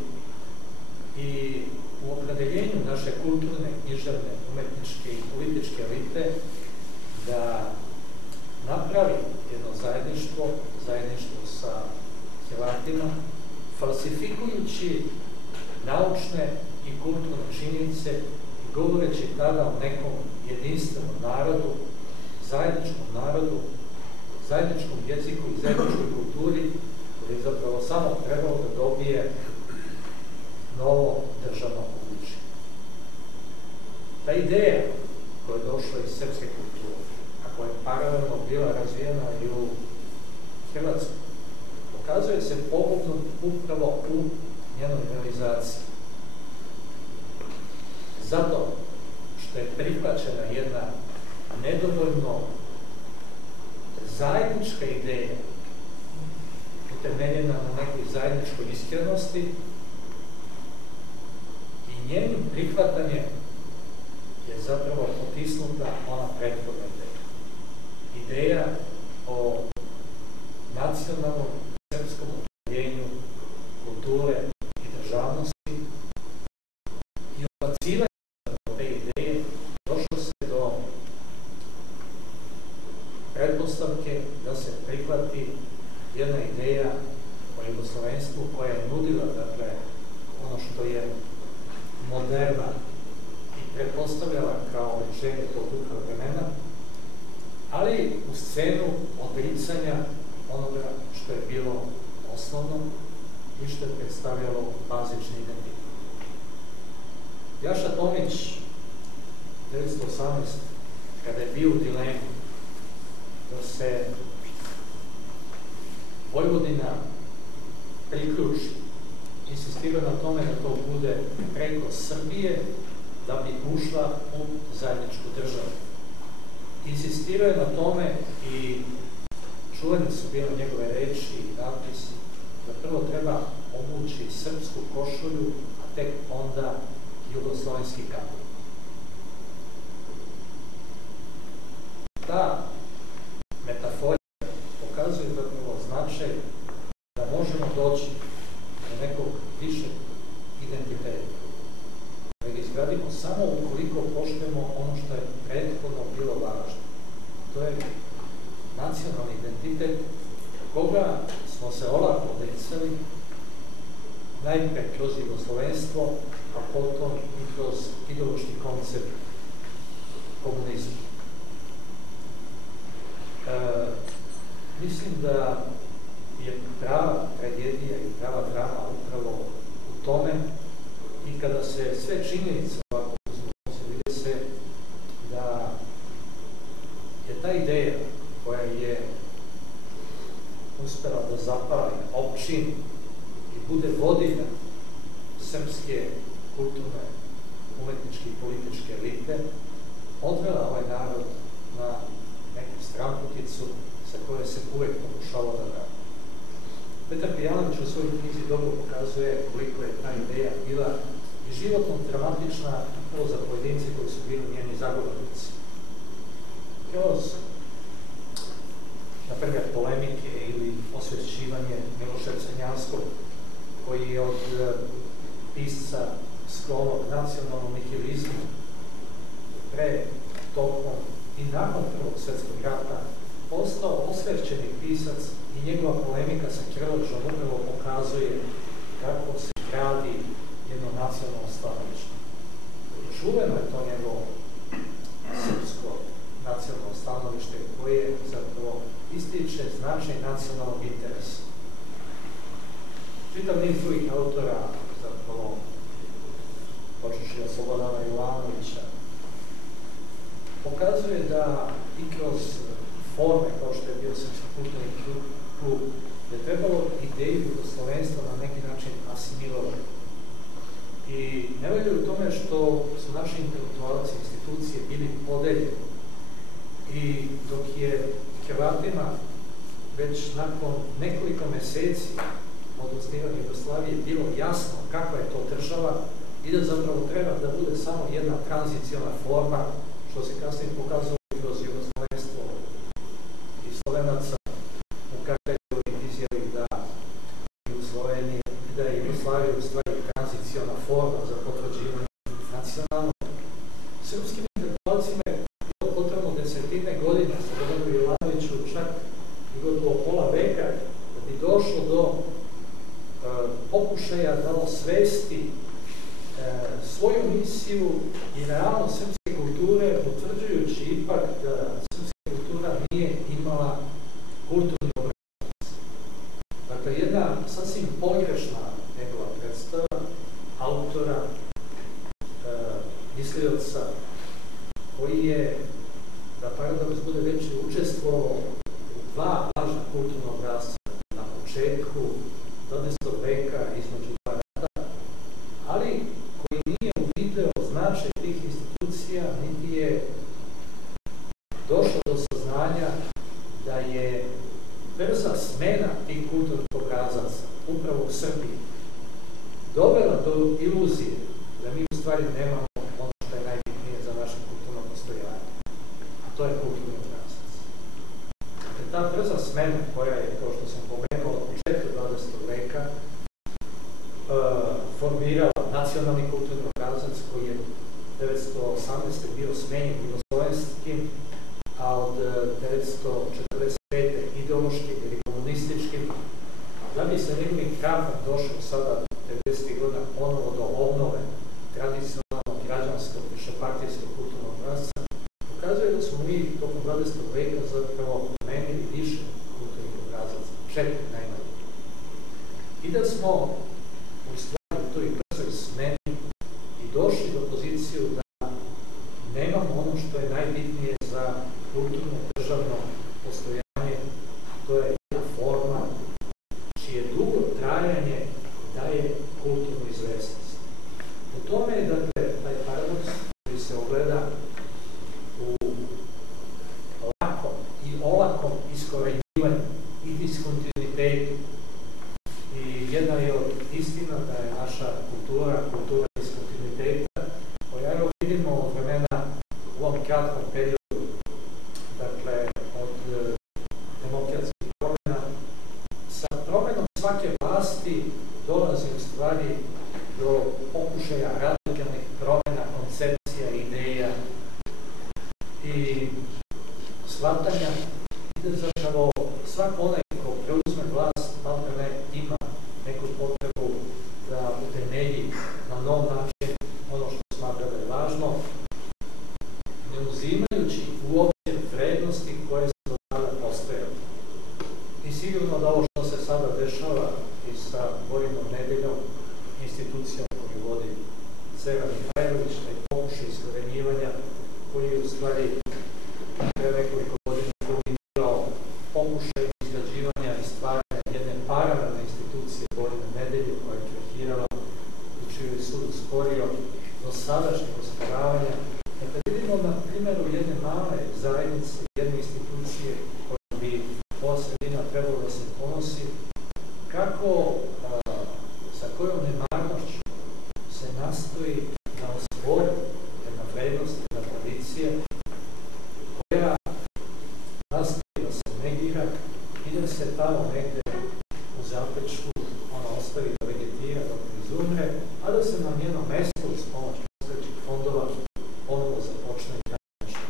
i u opredeljenju naše kulturne, književne, umetničke i političke elite da napravi jedno zajedništvo sa Hrvatima, falsifikujući naučne i kulturne činjenice i govoreći tada o nekom jedinstvenom narodu, zajedničkom jeziku i zajedničkoj kulturi, koji je zapravo samo trebalo da dobije novo državno obličje. Ta ideja koja je došla iz srpske kulture, a koja je paralelno bila razvijena i u Hrvatskoj, pokazuje se pogubno upravo u njenoj realizaciji. Zato što je prihvaćena jedna nedovoljno zajednička ideja utemeljena na nekoj zajedničkoj iskrenosti i njenim prihvatanjem je zapravo potisnuta ona prethodna ideja. Ideja o nacionalnom srpskom utemeljenju kulture i državnosti i odbacivanjem te ideje došlo se do pretpostavke da se prihvati jedna ideja o jugoslovenstvu koja je nudila, dakle, ono što je moderna i pretpostavljala kao rješenje tog duha vremena, ali u scenu odricanja onoga što je bilo osnovno i što je predstavljalo bazični identitet. Jaša Tomić 1918. kada je bio u dilemi da se Vojvodina priključi, insistirao na tome da to bude preko Srbije da bi ušla u zajedničku državu. Insistirao je na tome i čuvene su bile njegove reči i napisi da prvo treba obući srpsku košulju, a tek onda jugoslovenski kaput. Ta metafora pokazuje zapravo značaj da možemo doći do nekog višeg identiteta. Da ga izgradimo samo ukoliko poštujemo ono što je prethodno bilo važno. To je nacionalni identitet koga smo se olako odricali, najpre kroz jugoslovenstvo, a potom i kroz ideološki koncept komunizma. Mislim da je prava tragedija i prava drama upravo u tome i kada se sve činjenice ovako uzmu, vidi se da je ta ideja koja je uspela da zapali, opčini i bude vodilja srpske kulturne, umetničke i političke elite, odvela ovaj narod na neku stranputicu sa koje se uvek pokušalo da radi. Petar Pijanović u svojoj knjizi dobro pokazuje koliko je ta ideja bila i životno dramatična za pojedince koji su bili njeni zagovornici. Kroz, na primjer, polemike ili osvećivanje Miloša Crnjanskog, koji je od pisca sklonog nacionalnom nihilizmu pre, tokom i nakon Prvog svjetskog rata postao osvećeni pisac i njegova polemika sa Krležom upravo pokazuje kako se gradi jedno nacionalno stanovište. Čuveno je to njegovo srpsko nacionalno stanovište koje zapravo ističe značaj nacionalnog interesa. Čitav niz drugih autora, zapravo počeši od Slobodana Jovanovića, pokazuje da i kroz forme, kao što je bio Srpski kulturni klub, je trebalo ideju jugoslovenstva na neki način asimilovati. I ne valja u tome što su naši intelektualci, institucije bili podeljeni. I dok je Hrvatima već nakon nekoliko meseci od osnivanja Jugoslavije bilo jasno kakva je to država i da zapravo treba da bude samo jedna tranziciona forma, što se kasnije pokazalo kroz jugoslovenstvo i Slovenaca u Kardeljevoj izjavi da je Jugoslavija u stvari tranziciona forma za potvrđivanje nacionalnog. Srpskim intelektualcima je bilo potrebno desetine godina, Slobodanu Jovanoviću čak i gotovo pola veka, da bi došlo do pokušaja da osvesti svoju misiju i realnost srpske kulture, utvrđujući ipak da srpska kultura nije imala kulturni obrazac. Dakle, jedna sasvim pogrešna njegova predstava autora, mislioca, koji je, da paradoks bude veći, učestvovao u dva važna kulturna obrazca na početku 20. veka između dva rata, ali koji nije uvideo značaj tih institucija, niti je došao do saznanja da je brza smena tih kulturnih obrazaca, upravo u Srbiji, dovela do iluzije da mi u stvari nemamo ono što je najbitnije za naše kulturno postojanje, a to je kulturni obrazac. Dakle, ta brza smena koja je, kao što sam pomenuo, od početka 20. veka formirala nacionalni kulturni obrazac koji je 1918. bio smenjen jugoslovenskim, a od 1945. ideološkim ili komunističkim, da bi se nekim krafom došao sada 90. godina ponovo do obnove tradicionalnog građanskog višepartijskog kulturnog obrasca, pokazuje da smo mi tokom 20. veka zapravo promenili više kulturnih obrazaca, 4 najmanje. I da smo u stvari u toj brzoj smeni i došli do poziciju da nemamo ono što je najbitnije za kulturno državno postojanje, to je jedna forma čije dugo trajanje daje kulturnu izvesnost. U tome je, dakle, taj paradoks koji se ogleda u lakom i olakom iskorenjivanju i diskontinuitetu. I jedna je od istina da je naša kultura diskontinuiteta, koja evo vidimo od vremena u ovom kratkom periodu, dakle, od demokratskih promjena, sa promenom svake vlasti dolazi u stvari do pokušaja radikalnih promjena, koncepcija, ideja i shvatanja i da da ovo što se sada dešava i sa Borinom Nedeljom, institucijom koju vodi Cera Mihajlović, taj pokušaj iskorenjivanja koji je u stvari pre nekoliko godina kulminirao pokušaj izgrađivanja i stvaranja jedne paralelne institucije Borine Nedelje koja je krahirala i čiju je sud usporio do sadašnjeg osporavanja. Dakle, vidimo na primjeru jedne male zajednice, jedne institucije koja bi ova sredina trebalo da se ponosi, kako sa kojom nemarnošću se nastoji da ospori jedna vrednost, jedna tradicija koja nastoji da se negira i da se tamo negde u zapečku ona ostavi da vegetira, da izumre, a da se na njeno mesto uz pomoć postojećih fondova ponovo započne i tako nešto.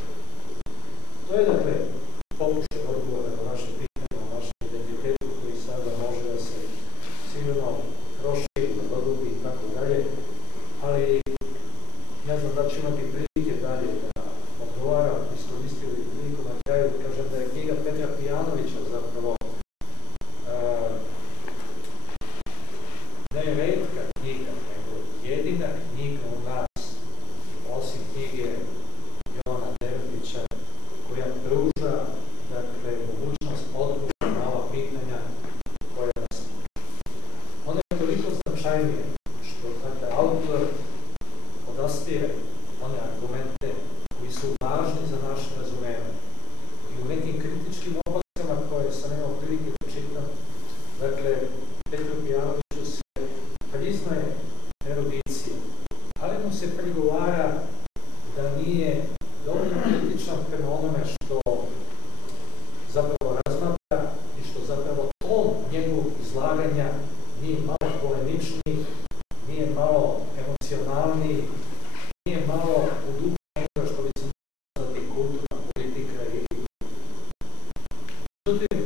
To je dakle pokušaj odgovora na vaše pitanje, na vašem identitetu koji sada može da se sigurno proširi, dodubi i tako dalje, ali ne znam da će imati prilike dalje da odgovara, iskoristili priliku na kraju, kažem da je knjiga Petra Pijanovića zapravo ne retka knjiga, nego jedina knjiga u nas, osim knjige Jovana Deretića, koja pruža dakle, mogućnost odgovora na ova pitanja koja nas. Ona je toliko značajnije što dakle, autor odastire one argumente koji su važni za naše razumevanje. I u nekim kritičkim opaskama koje sam imao prilike da čitam, dakle, Petru Pijanoviću se priznaje erudicija, ali mu se prigovara da nije dovoljno kritičan prema onome što zapravo razmatra i što zapravo ton njegovog izlaganja nije malo polemičniji, nije malo emocionalniji, nije malo u duhu nečega što bi se nazvati kulturna politika ili. Međutim,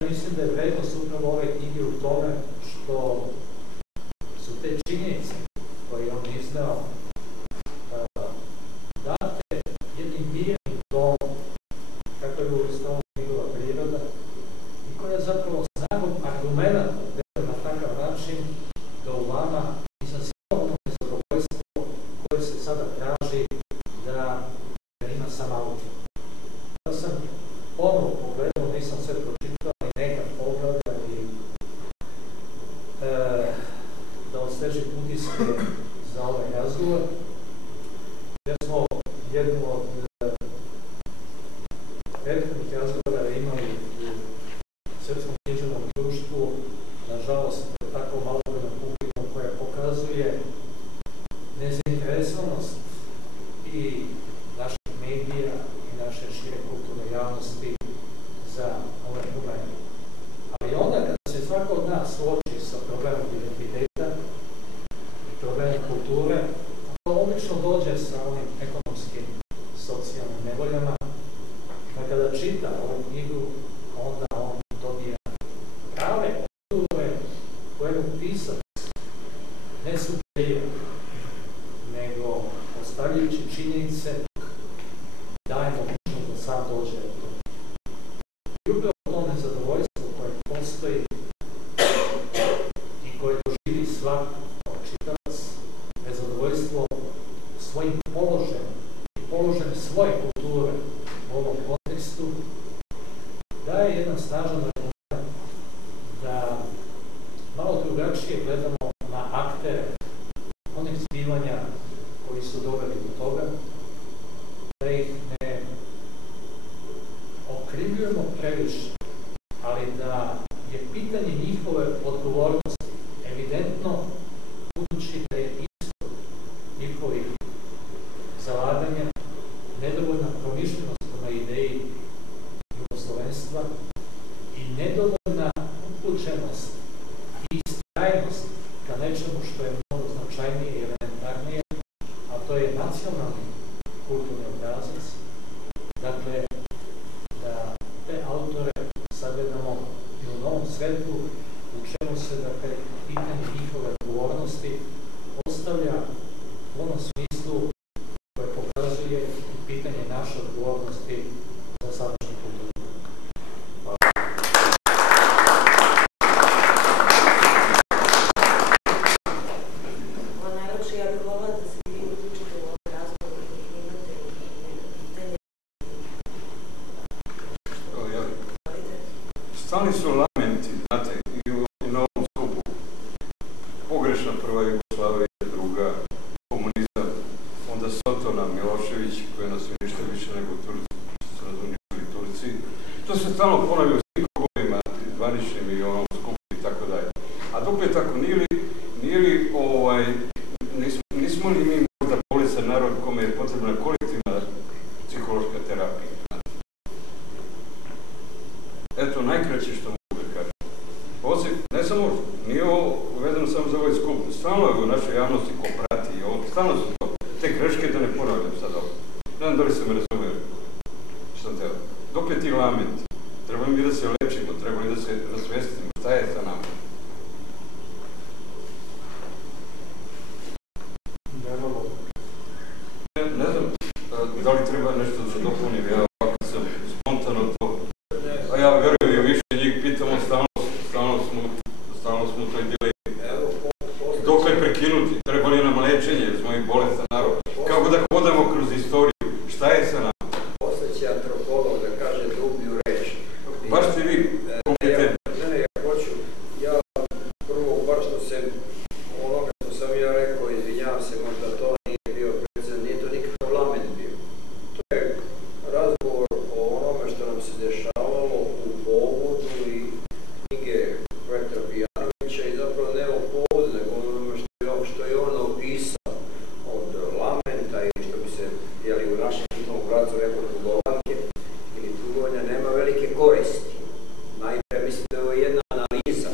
mislim da je vrednost upravo ove knjige u tome što su te činjenice koje je on izneo date jednim mirnim domom, kako je uvrstala njegova priroda i koja zapravo snagom argumenta deluje na takav način da u vama izaziva ono nezadovoljstvo koje se sada traži da ima sam autor. Ja sam ponovo pogledao, nisam sve pročitao i nekad pogledao i da osvežim utiske za ovaj razgovor. Jer smo jednu od prethodnih razgovora imali u Srpskom književnom društvu, nažalost, tako malobrojnom publikom koja pokazuje nezainteresovanost i naših medija i naše šire kulturne javnosti za ove probleme. Ali onda kada se svako od nas suoči sa problemom identiteta i problemom kulture, to obično dođe sa onim ekonomskim, socijalnim nevoljama, da kada čita ovu knjigu, onda on dobija prave odgovore koje mu pisac ne sugerira, nego ostavljajući činjenice daje mogućnost da sam dođe do toga. I upravo to nezadovoljstvo koje postoji i koje doživi svako kao čitalac, nezadovoljstvo svojim položajem i položajem svoje kulture u ovom kontekstu, daje jedan snažan argument da malo drugačije gledamo na aktere onih zbivanja koji su doveli do toga, da ih ne okrivljujemo previše, ali da je pitanje njihove odgovornosti evidentno, budući da je ishod njihovih zalaganja nedovoljna promišljenost na ideji jugoslovenstva i nedovoljna upućenost i istrajnost ka nečemu što je mnogo značajnije i elementarnije, a to je nacionalni kulturni obrazac. Dakle, da te autore sagledamo i u novom svetlu, u čemu se, dakle, pitanje njihove odgovornosti postavlja u onom smislu koje pokazuje i pitanje naše odgovornosti za sadašnji kulturni. Hvala. Stalni su lamenti, znate, i na ovom skupu. Pogrešna prva Jugoslavija, druga, komunizam, onda Sotona, Milošević, koji nas je ništa više nego Turci, što se razumijeli Turci. To se stalno ponavlja u svim krugovima, zvaničnim i onom skupu i tako dalje. A dok je tako, nismo li mi možda bolestan narod kome je potrebna kolektivna psihološka terapija? Eto, najkraće što mogu da kažem. Osim, ne samo, nije ovo uvedeno samo za ovaj skup, stalno je u našoj javnosti ko prati, stalno su to, te greške da ne ponavljam sad ovo. Ne znam da li se me razumeli što sam teo. Dok je ti lamenti? Treba mi da se lečimo, treba mi da se rasvestimo, šta je sa nama? Ne znam, da li treba nešto da dopunim, ja ovako sam spontano to, a ja verujem i više njih pitamo, stalno smo u toj dilemi. Dok je prekinuti, treba li nam lečenje, jer smo i bolestan narod, kako da hodamo kroz istoriju, šta je sa nama? Postojeći antropolog da kaže dublju reč. Baš ste vi kompetentni. Ne, ja hoću, ja prvo, bar što se onoga što sam ja rekao, izvinjavam se, možda to nije bio prezent, nije to nikakav lament bio. To je razgovor o onome što nam se dešavalo u povodu i knjige Petra Pijanovića i zapravo ne o povodu, nego onome što je on opisao od lamenta i što bi se, u našem hitnom pravcu rekao tugovanke ili tugovanja, nema velike koristi. Najprije mislim da je ovo jedna analiza,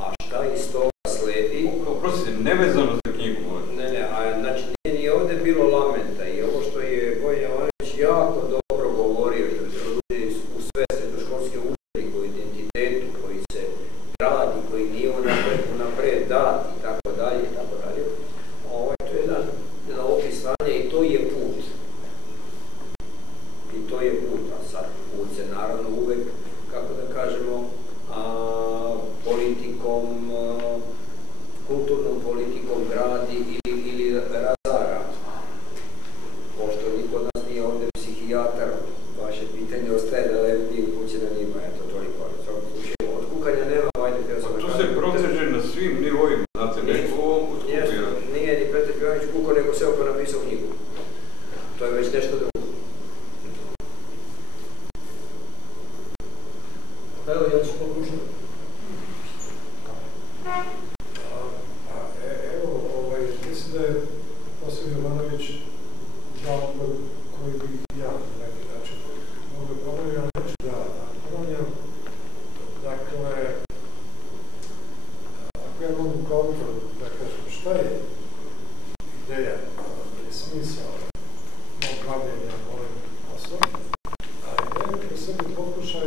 a šta iz toga sledi? Oprostite, nevezano za knjigu, možda. Ne, a znači nije ni ovdje bilo lamenta i ovo što je Bojan Jovanović jako dobro govorio, što se ljudi u sve srednjoškolske učenike, o identitetu koji se gradi, koji nije unapred dat i tako dalje, i tako dalje. To je jedan opis stanja i to je put. I to je put, a sad put se naravno uvek, kako da kažemo, politikom, kulturnom politikom gradi ili razara. Pošto niko od nas nije ovdje psihijatar, vaše pitanje ostaje da je nije upućeno njima, eto toliko. Od kukanja nema, vajde teo sam to se proteže na svim nivoima, znate, neko ovo skupira. Nije ni Petar Pijanović kuko, nego se oko napisao knjigu. To je već nešto drugo. Evo, ja ću pokušati. Mislim da je Osim Jovanović dao koji bih ja na neki način mogu ponavljati, ali neću da ponavljam. Dakle, ako ja mogu kao autor da kažem šta je ideja i smisao mog bavljenja ovim poslom, a ideja je pro sebi pokušaj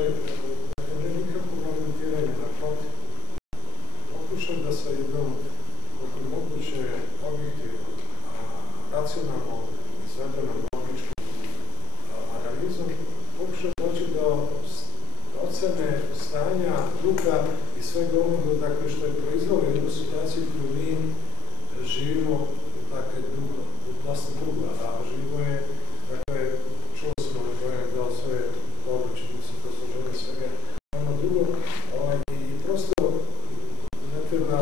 ne nikakvog argumentiranja naprotiv. Pokušaj da sa jednom koliko je moguće objektivno, racionalno izvedenom logičkom analizom pokušaj doći do ocene stanja duha i svega onoga, dakle, što je proizvalo jednu situaciju koju mi živimo, dakle, dosta dugo, a živo je, dakle, čuo smo da je dao sve odlične, mislim, posluženje svega ono dugo, i prosto ne treba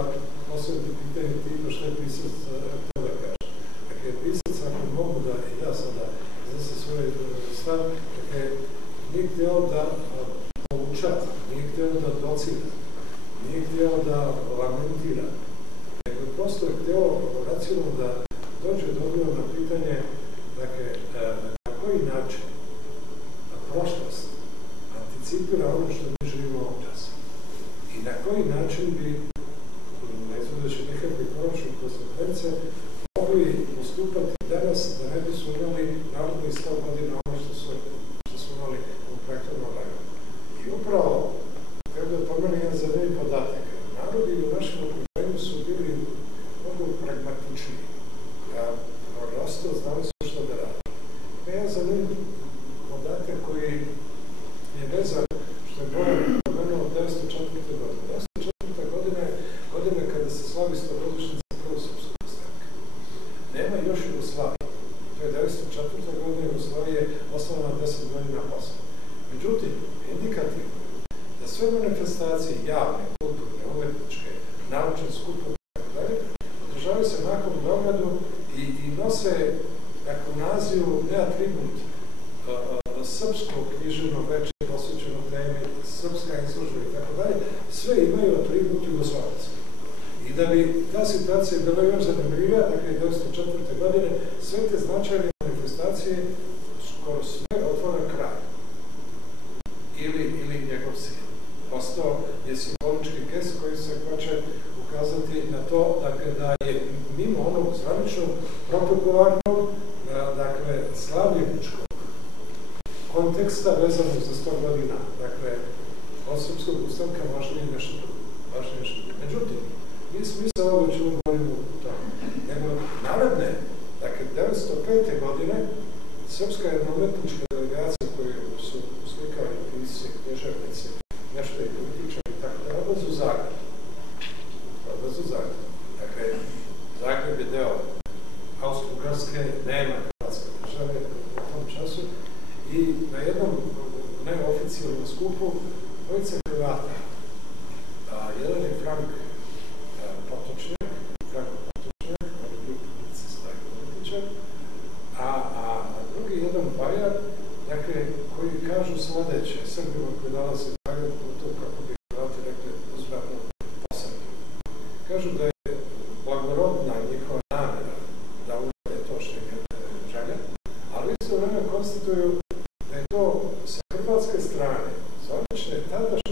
postaviti pitanje tipa šta je pisac htio da kaže. Dakle, pisac, ako mogu da i ja sada iznesem svoj stav, dakle, nije htio da poučati, nije htio da docira, nije htio da lamentira, nego prosto je htio racionalno da dođe do odgovora na pitanje, dakle, na koji način prošlost anticipira ono što mi živimo ovog časa i na koji način bi, ne izvodeći nekakve konačne konsekvence, mogli postupati danas da ne bi su imali narodni 100 godina ono što su imali u prethodnom vremenu. I upravo, kada je pomenuo jedan zanimljiv podatak, narodi u našem okruženju su bili mnogo pragmatičniji. Prosto znali su što da radi. Jedan zanimljiv podatak koji je vezan, što je Bojan pomenuo 1904. godine. 1904. godina je godina kada se slavi 100-godišnjica Prvog srpskog ustanka. Nema još Jugoslavije. To je 1904. godina, Jugoslavije je osnovana 10 godina posle. Međutim, indikativno da sve one kulturne, umetničke, naučne skupove itd. Održavaju se mahom u Beogradu i nose u nazivu ne atribut srpskog književnog večera posvećeno temi, srpska izložba itd. Sve imaju atribut jugoslovenski. I da bi ta situacija bila još zanimljivija, dakle 1904. godine, sve te značajne manifestacije skoro sve otvora kraj. Ili njegov sin. Ostao je simbolički gest koji se hoće ukazati na to da je mimo onog zvaničnog protokolarnog, dakle slavljeničkog konteksta vezanog za 100 godina, dakle od srpskog ustanka važnije nešto drugo. Međutim, nije smisao ovo ćemo govorimo o tome, nego naredne, dakle 1905. godine, srpska jednoumetnička delegacija koju su uslikali pisci, književnici, nešto i političari i tako da odlaze u Zagreb. Dakle, Zagreb je deo Austro-Ugarske, nema Hrvatske države u tom času i na jednom neoficijalnom skupu dvojica Hrvata, jedan je Frank Potočnjak, on je bio publicista i političar, a drugi jedan Bajar, dakle, koji kažu sledeće Srbima koji dolaze u Zagreb, to kako bi Hrvati rekli uzvratno posebno. Kažu da je blagorodna njihova namera da urade to što im je želja, ali isto vreme konstatuju da je to sa hrvatske strane, zvanične tadašnje